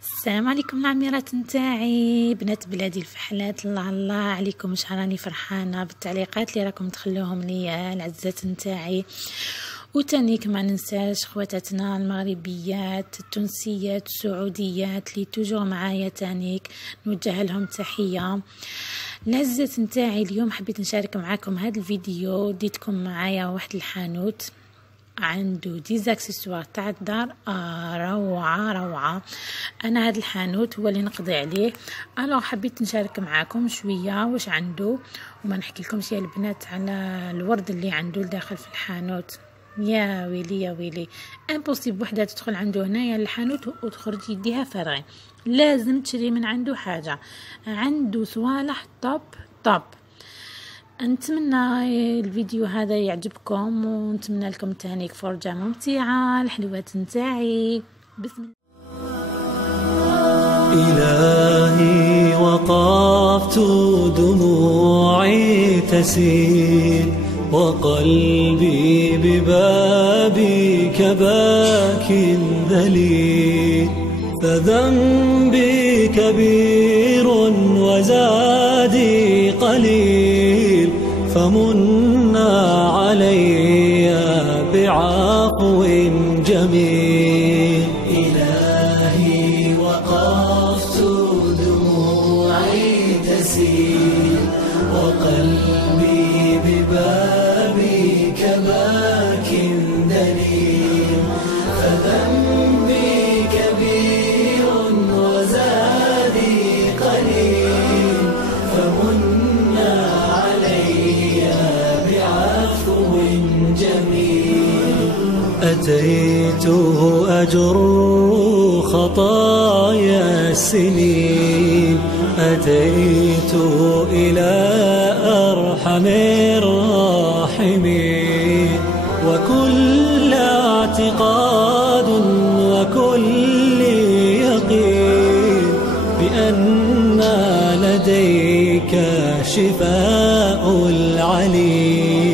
السلام عليكم العميرات نتاعي بنات بلادي الفحلات. الله عليكم، مش راني فرحانه بالتعليقات اللي راكم تخلوهم ليا العزات نتاعي. وتانيك ما ننساش خواتاتنا المغربيات التونسيات السعوديات اللي توجور معايا، تانيك نوجه لهم تحيه. العزات نتاعي اليوم حبيت نشارك معاكم هذا الفيديو. ديتكم معايا واحد الحانوت عنده ديزاكسسوار تاع الدار روعه. انا هذا الحانوت هو اللي نقضي عليه. انا حبيت نشارك معاكم شويه واش عنده، وما نحكي لكمش يا البنات على الورد اللي عنده داخل في الحانوت. يا ويلي امبوسيبل وحده تدخل عنده هنايا الحانوت وتخرج يديها فارغين. لازم تشري من عنده حاجه. عنده صوالح طب. نتمنى الفيديو هذا يعجبكم، ونتمنى لكم تهنيك فرجة ممتعة الحلوات نتاعي. بسم الله. إلهي وقفت دموعي تسيل، وقلبي ببابك باك ذليل، فذنبي كبير وزادي قليل، فمنا علي بعفو جميل. إلهي وقفت دموعي تسيل، وقلبي ببابك باك دليل، فذنبي كبير وزادي قليل، فمنا علي بعفو جميل. أتيت أجر خطايا السنين، أتيت إلى أرحم الراحمين، وكل اعتقاد وكل يقين بأن لديك شفاء العليل.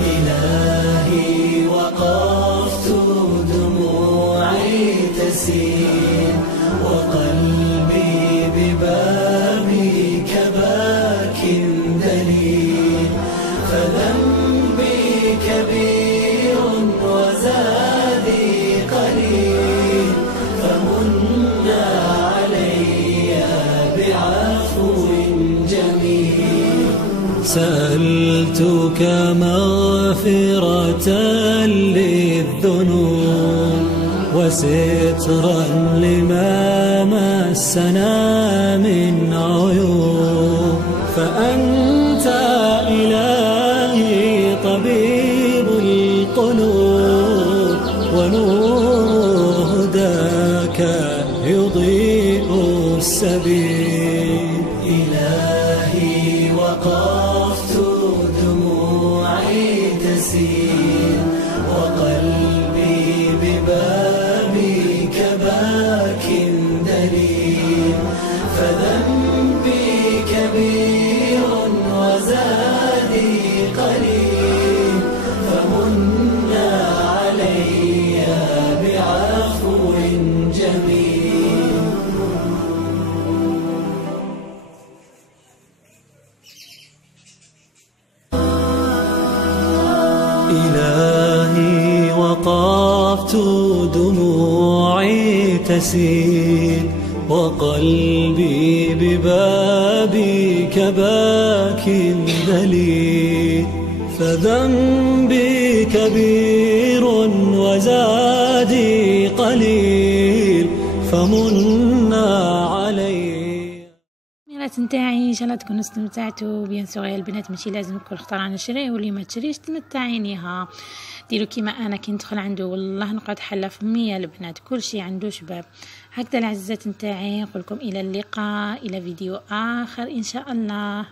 إلهي وقفت دموعي تسيل، وقلبي ببابك باك دليل، فذنبي كبير وزادي قليل، فمنا علي بعفو جميل. سألتك مغفرة للذنوب، وسترا لما مسنا من عيوب، فأنت إلهي طبيب القلوب، ونور هداك يضيء السبيل. إلهي وقفت دموعي تسيل، وقلبي ببابك باك دليل، فذنبي كبير وزادي قليل، فمنا علي بعفو جميل. إلهي وقفت دموعي تسيل، وقلبي ببابك باك ذليل، فذنبي كبير وزادي قليل، فمنا علي. نتاعي ان شاء الله تكونوا استمتعتوا. بيان سور يا البنات ماشي لازم كل خطره نشريه واللي ما تشريش تمتعينيها. ديروا كيما انا كي ندخل عنده والله نقعد حله فمي يا البنات، كل شيء عنده شباب. هكذا العزات نتاعي، نقول لكم الى اللقاء، الى فيديو اخر ان شاء الله.